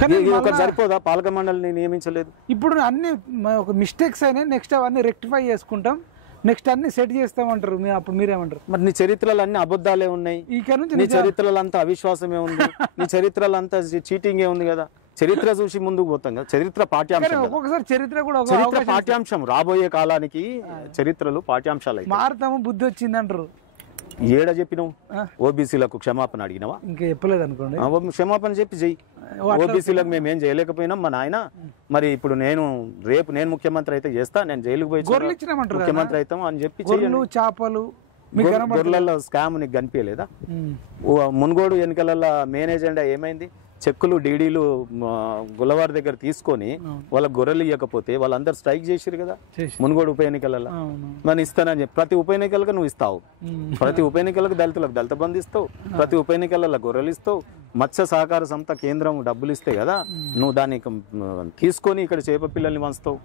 కానీ ఒకటి సరిపోదా? పాలక మండలిని నియమించలేదు. ఇప్పుడు అన్ని ఒక మిస్టేక్స్ అయినాయి, నెక్స్ట్ అవన్నీ రెక్టిఫై చేసుకుంటాం, నెక్స్ట్ అన్ని సెట్ చేస్తామంటారు. అప్పుడు మీరేమంటారు? మరి నీ చరిత్రలు అన్ని అబద్ధాలే ఉన్నాయి, ఇక్కడ నుంచి నీ చరిత్రలు అంతా అవిశ్వాసమే ఉంది, నీ చరిత్రలు అంతా చీటింగే ఉంది కదా. చరిత్ర చూసి ముందుకు పోతాం కదా. చరిత్ర పాఠ్యాంశం, ఒక్కొక్కసారి చరిత్ర కూడా చరిత్ర పాఠ్యాంశం. రాబోయే కాలానికి చరిత్రలు పాఠ్యాంశాలు మారుతాము. బుద్ధి వచ్చింది అంటారు. ఏడ చెప్పినావు? ఓబీసీలకు క్షమాపణ అడిగినావా? ఇంకా చెప్పలేదు అనుకోండి. క్షమాపణ చెప్పి చెయ్యి. ఓబీసీలకు మేమేం చేయలేకపోయినాం మా నాయన. మరి ఇప్పుడు రేపు నేను ముఖ్యమంత్రి అయితే చేస్తా, నేను జైలుకు పోయి ముఖ్యమంత్రి అవుతాం అని చెప్పి చేపలు గొర్రెల స్కామ్ నీకు కనిపించలేదా? మున్గోడు ఎన్నికల మెయిన్ ఎజెండా ఏమైంది? చెక్కులు డీడీలు గుల్లవారి దగ్గర తీసుకొని వాళ్ళకి గొర్రెలు ఇవ్వకపోతే వాళ్ళందరూ స్ట్రైక్ చేసిరు కదా మున్గోడు ఉప ఎన్నికలలో. మనం ఇస్తానని చెప్పి ప్రతి ఉప ఎన్నికలకు నువ్వు ఇస్తావు. ప్రతి ఉప ఎన్నికలకు దళితులకు దళిత బంధు ఇస్తావు, ప్రతి ఉప ఎన్నికలలో గొర్రెలు ఇస్తావు. మత్స్య సహకార సంస్థ కేంద్రం డబ్బులు ఇస్తే కదా నువ్వు దాన్ని తీసుకొని ఇక్కడ చేప పిల్లల్ని వంచుతావు.